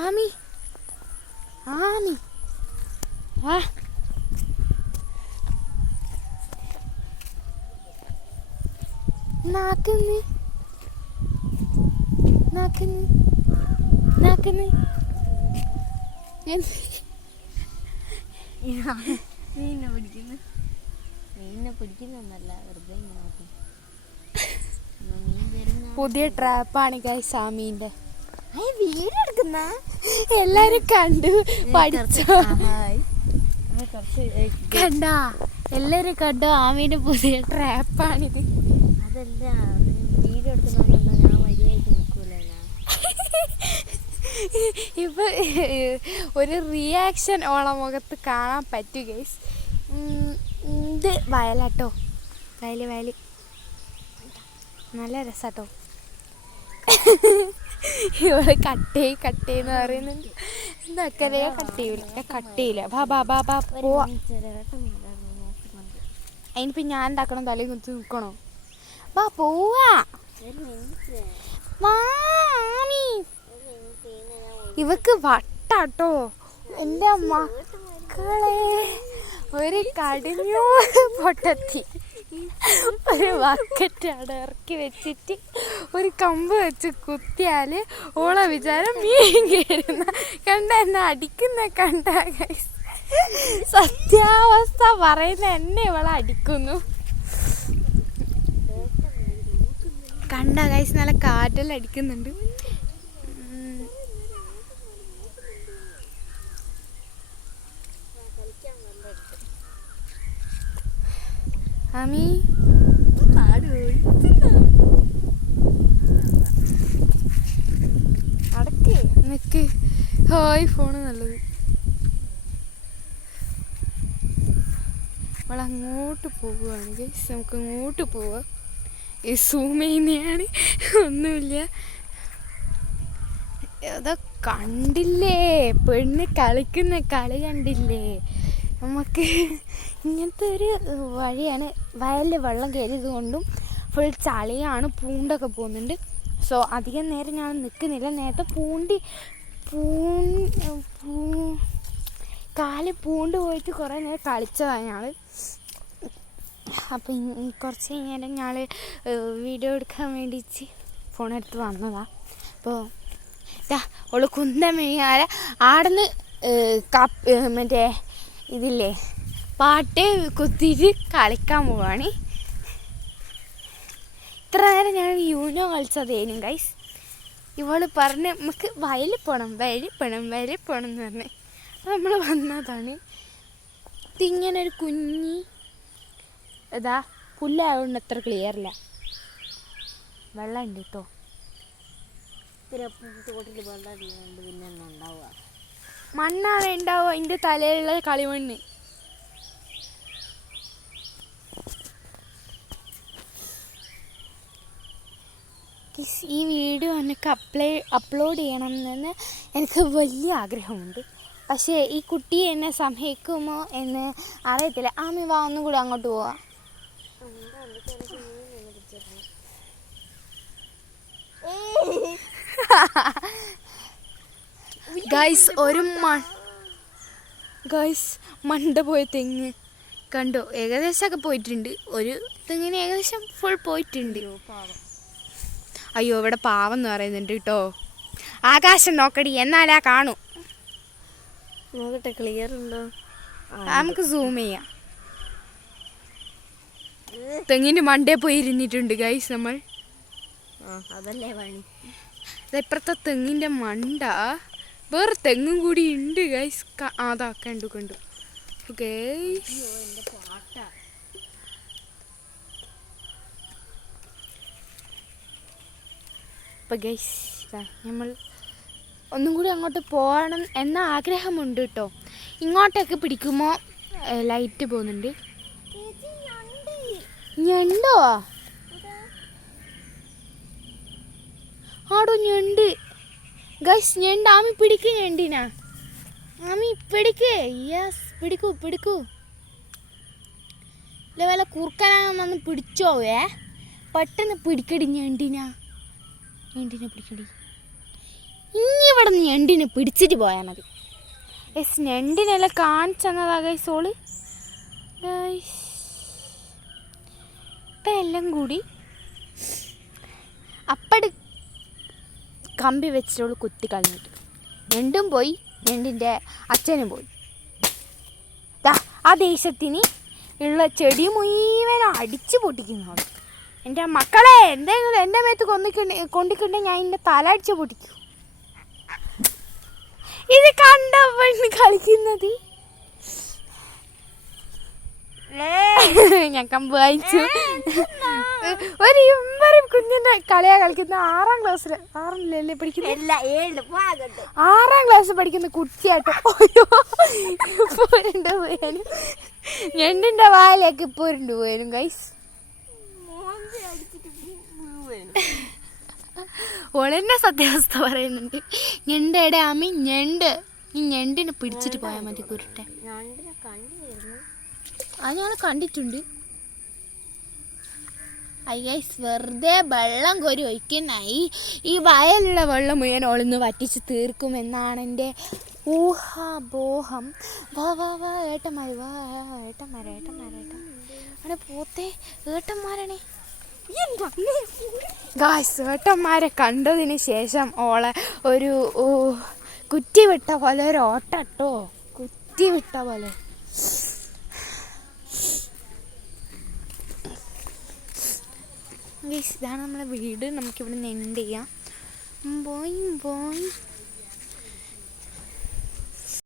ആമി ആമി ആ നാക്കുന്നു നാക്കുന്നു നാക്കുന്നു മീനെ പിടിക്കുന്നൊന്നല്ല വെറുതെ നോക്കും. പുതിയ ട്രാപ്പാണ് ഗൈസ് ആമീൻ്റെ. വീടെടുക്കുന്ന എല്ലാരും കണ്ടു പഠിച്ചോ? കണ്ടാ എല്ലാരും കണ്ടോ? ആമീൻ്റെ പുതിയ ട്രാപ്പാണിത്. അതല്ല വീഡിയോ എടുക്കുന്നോണ്ടൊന്നും ഞാൻ മര്യാദയ്ക്ക് നിൽക്കൂല. ഇപ്പൊ ഒരു റിയാക്ഷൻ ഓളെ മുഖത്ത് കാണാൻ പറ്റൂ ഗൈസ്. ഇത് വയലാട്ടോ, വയല് നല്ല രസാട്ടോ. ഇവിടെ കട്ടേന്ന് പറയുന്നുണ്ട്. എന്താക്കരേ കട്ടയില്ല. ബാ പോവാ. അതിനിപ്പോ ഞാൻ എന്താക്കണം? തലയിൽ കുത്തി നിൽക്കണോ? ബാ പോവാ. മാമി ഇവക്ക് വട്ടാട്ടോ. എൻ്റെ മക്കളെ ഒരു കടിഞ്ഞോ പൊട്ടത്തി ഒരു ബക്കറ്റ് അവിടെ ഇറക്കി വെച്ചിട്ട് ഒരു കമ്പ് വെച്ച് കുത്തിയാൽ ഓളെ വിചാരം മീൻ കയറുന്ന കണ്ട. എന്നെ അടിക്കുന്ന കണ്ട ഗൈസ്. സത്യാവസ്ഥ പറയുന്ന എന്നെ ഇവളെ അടിക്കുന്നു. കണ്ട ഗൈസ്, നല്ല കാറ്റെല്ലാം അടിക്കുന്നുണ്ട്. ആമി അടക്ക് നിക്ക്. ഹായ് ഫോണ് നല്ലത്. അവൾ അങ്ങോട്ട് പോവുകയാണ് ഗൈസ്. നമുക്ക് അങ്ങോട്ട് പോവാം. ഈ സൂം ചെയ്യുന്നതാണ്, ഒന്നുമില്ല. അതാ കണ്ടില്ലേ, പെണ്ണ് കളിക്കുന്ന കളി കണ്ടില്ലേ? നമുക്ക് ഇങ്ങനത്തെ ഒരു വഴിയാണ്. വയലിൽ വെള്ളം കയറിയത് കൊണ്ടും ഫുൾ ചളിയാണ്, പൂണ്ടൊക്കെ പോകുന്നുണ്ട്. സോ അധികം നേരം ഞാൻ നിൽക്കുന്നില്ല. നേരത്തെ കാല് പൂണ്ട് പോയിട്ട് കുറേ നേരം കളിച്ചതാണ് ഞങ്ങൾ. അപ്പം കുറച്ച് നേരം ഞങ്ങൾ വീഡിയോ എടുക്കാൻ വേണ്ടിയിട്ട് ഫോണെടുത്ത് വന്നതാണ്. അപ്പോൾ ഓള് കുന്തമേയാല ആടുന്ന് മറ്റേ ഇതില്ലേ പാട്ട് കുത്തിയിട്ട് കളിക്കാൻ പോവാണ്. ഇത്ര നേരം ഞാൻ യൂനോ കളിച്ചതേനും ഗൈസ്. ഇവള് പറഞ്ഞ് നമുക്ക് വയലിൽ പോകണം എന്ന് പറഞ്ഞ് നമ്മൾ വന്നതാണ്. ഇതിങ്ങനെ ഒരു കുഞ്ഞി ഇതാ പുല്ലായതുകൊണ്ട് അത്ര ക്ലിയറില്ല. വെള്ളം ഉണ്ട് കേട്ടോ. തോട്ടിൽ വെള്ളം പിന്നെ ഉണ്ടാവുക മണ്ണാണ് ഉണ്ടാവുക. അതിൻ്റെ തലയിലുള്ള കളിമണ്ണ്. ഈ വീഡിയോ എനിക്ക് അപ്ലോഡ് ചെയ്യണമെന്ന് എനിക്ക് വലിയ ആഗ്രഹമുണ്ട്. പക്ഷേ ഈ കുട്ടി എന്നെ സമ്മതിക്കുമോ എന്ന് അറിയത്തില്ല. ആമി വാ, ഒന്നും കൂടി അങ്ങോട്ട് പോവാ. ഗൈസ് മണ്ട പോയ തെങ്ങ് കണ്ടോ? ഏകദേശമൊക്കെ പോയിട്ടുണ്ട്. ഒരു തെങ്ങിന് ഏകദേശം ഫുൾ പോയിട്ടുണ്ട്. അയ്യോ, ഇവിടെ പാവം എന്ന് പറയുന്നുണ്ട് കേട്ടോ. ആകാശം നോക്കടി, എന്നാലാ കാണൂ. നോക്കട്ടെ, ക്ലിയർ ഉണ്ടോ? നമുക്ക് സൂം ചെയ്യാം. തെങ്ങിൻ്റെ മണ്ടേ പോയി ഇരുന്നിട്ടുണ്ട് ഗൈസ് നമ്മൾ. അതല്ലേ പണി. ഇപ്പുറത്തെ തെങ്ങിൻ്റെ മണ്ട വേറെ തെങ്ങും കൂടി ഉണ്ട് ഗൈസ്. അതാ കണ്ടു ഗൈസ്. അപ്പം ഗൈസ് നമ്മൾ ഒന്നും കൂടി അങ്ങോട്ട് പോകണം എന്ന ആഗ്രഹമുണ്ട് കേട്ടോ. ഇങ്ങോട്ടൊക്കെ പിടിക്കുമ്പോൾ ലൈറ്റ് പോകുന്നുണ്ട്. ഞണ്ടോ? ആടോ ഞണ്ട് ഗൈസ്, ഞണ്ട്. ആമി പിടിക്ക് ഞണ്ടിനാ. ആമി പിടിക്ക്. യെസ്, പിടിക്കൂ. ഇല്ല വല്ല കുറുക്കനാന്ന് പിടിച്ചോവേ. പെട്ടെന്ന് പിടിക്കടി ഞണ്ടിനെ പിടിക്കടി. ഇനി ഇവിടെ നിന്ന് ഞണ്ടിനെ പിടിച്ചിട്ട് പോയാൽ മതി. യെസ്, ഞണ്ടിനെല്ലാം കാണിച്ചെന്നതാ ഗൈസ് ഓള്. ഇപ്പം എല്ലാം കൂടി അപ്പട് കമ്പി വെച്ചിട്ടോള് കുത്തി കളഞ്ഞിട്ട് ഞണ്ടും പോയി, ഞണ്ടിൻ്റെ അച്ഛനും പോയി. ആ ദേശത്തിന് ഉള്ള ചെടി മുഴുവൻ അടിച്ചു പൊട്ടിക്കുന്നതാണ്. എൻ്റെ മക്കളെ എന്തെങ്കിലും എൻ്റെ മേത്ത് കൊണ്ടിട്ടുണ്ടെങ്കിൽ ഞാൻ എൻ്റെ തല അടിച്ച് പൊട്ടിക്കും. ഇത് കണ്ടപ്പോൾ കളിക്കുന്നത് ഞാൻ കമ്പ് വായിച്ചു. ഒരു ഇമ്പറി കുഞ്ഞിൻ്റെ കളിയാ കളിക്കുന്ന 6ാം ക്ലാസ്സിൽ, 6ാം പഠിക്കുന്ന 6ാം ക്ലാസ് പഠിക്കുന്ന കുട്ടിയാട്ടോ. പോരുണ്ട് പോയാലും ഞണ്ടിൻ്റെ വായിലേക്ക് പോരുണ്ട് പോയാലും ഗൈസ്. ഓളെന്നെ സത്യാവസ്ഥ പറയുന്നുണ്ട്. ഞണ്ടയുടെ അമ്മി ഞണ്ട്, ഈ ഞണ്ടിനെ പിടിച്ചിട്ട് പോയാൽ മതി കുരുട്ടെ. അത് ഞങ്ങൾ കണ്ടിട്ടുണ്ട്. ഗൈസ് വെറുതെ വെള്ളം കോരി ഒഴിക്കുന്നായി. ഈ വയലുള്ള വെള്ളം മുഴുവൻ ഓളിന്ന് വറ്റിച്ച് തീർക്കുമെന്നാണ് എൻ്റെ ഊഹാബോഹം. വാ വാ വാ ഏട്ടന്മാർ, വാ ഏട്ടന്മാരെ അവിടെ പോത്തെ ഏട്ടന്മാരാണേ. ഗായ്സ് ഏട്ടന്മാരെ കണ്ടതിന് ശേഷം ഓളെ ഒരു കുറ്റി വിട്ട പോലെ ഒരു ഓട്ടോ, കുറ്റി വിട്ട പോലെ. ഗൈസ് ഇതാണ് നമ്മളെ വീട്. നമുക്കിവിടെ നിന്ന് എൻഡ് ചെയ്യാം. Boy boy.